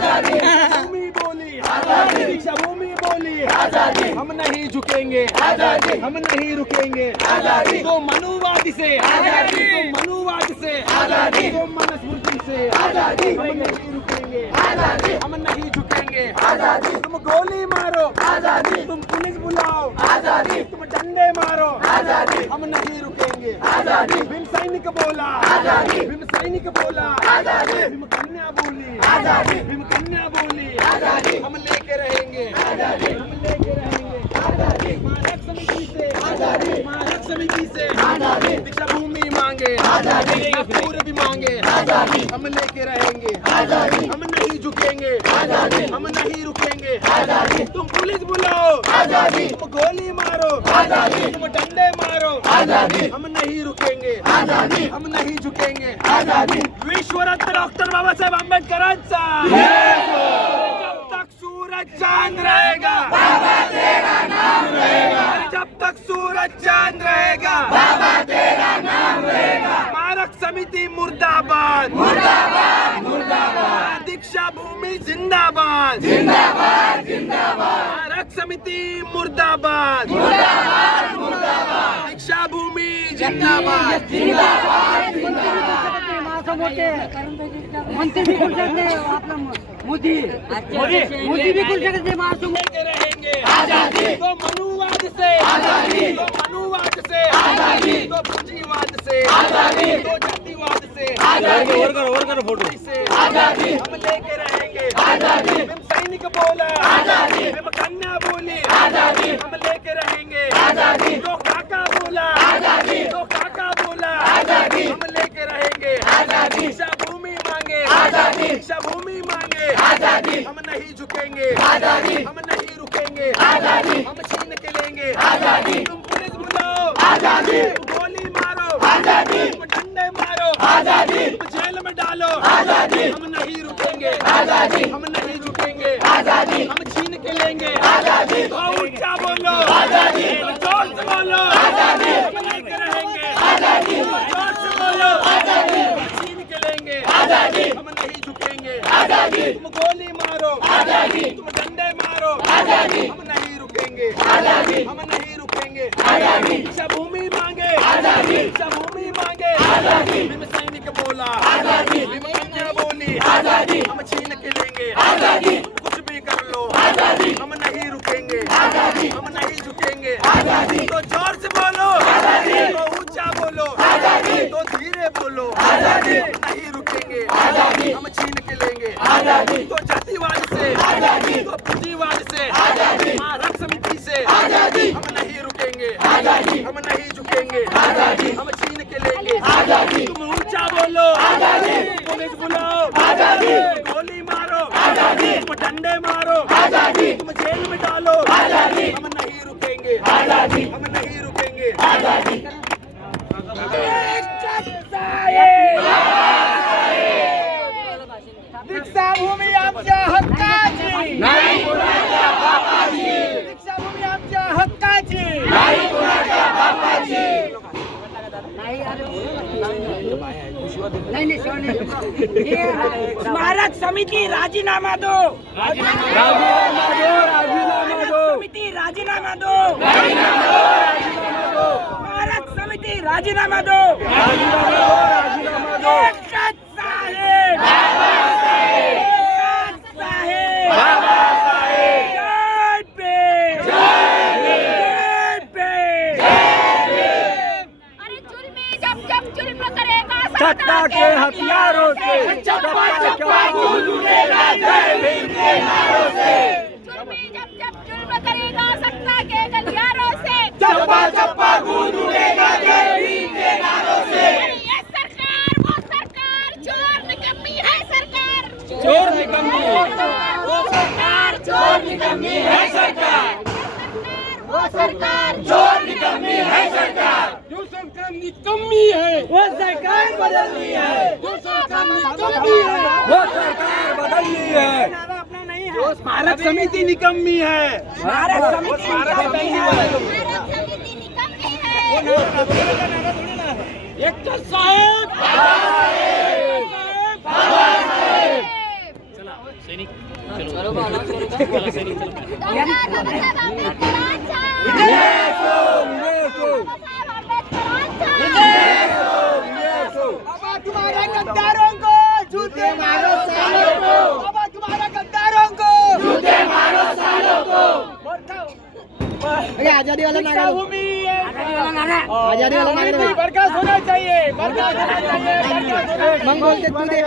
भूमि बोली दीक्षा भूमि बोली हम नहीं झुकेंगे, हम नहीं रुकेंगे। तो मनुवाद से, तो मनुवाद से, तो मनुस्मृति से हम नहीं रुकेंगे, हम नहीं झुकेंगे। तुम गोली मारो, तुम पुलिस बुलाओ, तुम डंडे मारो, हम नहीं रुकेंगे। भीम सैनिक बोला, भीम सैनिक बोला, भीम कन्या बोली, भीम कन्या बोली, हम लेके रहेंगे, हम लेके रहेंगे। स्मारक समिति से, स्मारक समिति से दीक्षा भूमि मांगे, पूर्व भी मांगे, हम लेके रहेंगे, हम नहीं झुकेंगे, हम नहीं रुकेंगे। तुम पुलिस बुलाओ, तुम गोली मारो, तुम डंडे मारो, हम नहीं रुकेंगे, हम नहीं झुकेंगे। विश्वरत्न डॉक्टर बाबा साहेब आंबेडकरांचा जब तक सूरज चांद रहेगा, बाबा तेरा नाम रहेगा। जब तक सूरज चांद रहेगा, बाबा तेरा नाम रहेगा। स्मारक समिति मुर्दाबाद, मुर्दाबाद, मुर्दाबाद। दीक्षा भूमि जिंदाबाद, जिंदाबाद, जिंदाबाद। स्मारक समिति मुर्दाबाद, मुर्दाबाद, मुर्दाबाद। दीक्षा भूमि जिंदाबाद, जिंदाबाद, जिंदाबाद। मंत्री भी खुल सकते आपला मोदी मोदी भी खुल सकते मासूम रहेंगे। आजादी तो मनुवाद से, आजादी तो मनुवाद से, आजादी तो पूंजीवाद से, आजादी तो जातिवाद से, आजादी और करो फोटो से, आजादी हम लेके रहेंगे। आजादी भीम सैनिक बोला, आजादी भीम कन्या बोली, आजादी हम लेके रहेंगे। आजादी तो काका बोला, आजादी तो काका बोला, आजादी हम लेके रहेंगे। आजादी दीक्षा भूमि मांगे, आजादी दीक्षा भूमि मांगे, आजादी हम नहीं झुकेंगे, आजादी हम नहीं रुकेंगे। आजादी हम छीन के लेंगे, आजादी तुम पुलिस बुलाओ, आजादी तुम गोली मारो, आजादी तुम डंडे मारो, आजादी तुम जेल में डालो, आजादी हम नहीं रुकेंगे, आजादी हम नहीं झुकेंगे। आजादी हम छीन के लेंगे, आजादी तो ऊंचा बोलो, आजादी जोर से बोलो, आजादी हम लेके रहेंगे। आजादी जोर से बोलो, आजादी छीन के लेंगे, आजादी हम नहीं झुकेंगे। आजादी तुम गोली मारो, आजादी तुम डंडे मारो, आजादी हम नहीं रुकेंगे, आजादी हम नहीं रुकेंगे। आजादी दीक्षा भूमि मांगे, आजादी दीक्षा भूमि मांगे, आजादी भीम सैनिक बोला, आजादी भीम कन्या बोली, आजादी हम छीन के लेंगे। आजादी कुछ भी कर लो, आजादी हम नहीं रुकेंगे, आजादी हम नहीं झुकेंगे। आजादी तो जोर से बोलो, आजादी तो ऊंचा बोलो, आजादी तो धीरे बोलो, आजादी नहीं रुकेंगे, आजादी हम छीन के लेंगे। आजादी तो जातिवाद से, आजादी तो पूंजीवाद से, आजादी स्मारक समिति से, आजादी हम नहीं रुकेंगे, आजादी हम नहीं झुकेंगे। आजादी हम छीन के लेंगे। आजादी तुम ऊंचा बोलो, आजादी पुलिस बुलाओ, आजादी गोली मारो, आजादी तुम डंडे मारो, आजादी तुम जेल में डालो, आजादी हम नहीं रुकेंगे, आजादी हम नहीं रुकेंगे। आजादी दीक्षा भूमी आमच्या हक्काची, नाही कुणाच्या बापाची। दीक्षा भूमी आमच्या हक्काची, नाही कुणाच्या बापाची। स्मारक समिति राजीनामा दो, राजीनामा दो, राजीनामा दो, समिति राजीनामा दो, स्मारक समिति राजीनामा दो, राजीनामा दो। एकनाथ साहेब, एकनाथ साहेब, बाबा साहेब, जय भीम, जय भीम। अरे जुल्मी जब जुल्म करेगा सत्ता के हथियारों से, चप्पा चप्पा गूंज उठेगा जय भीम के नारों से। जुल्मी जब जुल्म करेगा सत्ता के गलियारों से, चप्पा चप्पा गूंज उठेगा जय भीम के नारों से। अरे ये सरकार वो सरकार चोर निकम्मी है सरकार, चोर निकम्मी वो सरकार चोर निकम्मी है सरकार, वो सरकार चोर निकम्मी है सरकार। जो सरकार निकम्मी है वो सरकार बदलनी है, जो सरकार निकम्मी है वो सरकार बदलनी है। अपना नहीं है, जो स्मारक समिति निकम्मी है, स्मारक समिति निकम्मी है। भारत समिति निकम्मी है। एकनाथ साहेब, बाबा साहेब, बाबा साहेब। बाबा तुम्हारा गद्दारों को जूते मारो सालों को, बाबा तुम्हारा गद्दारों को जूते मारो सालों को। आजादी वाला नारा, आजादी वाला नारा बर्खास्त होना चाहिए, बर्खास्त होना चाहिए, बर्खास्त होना चाहिए।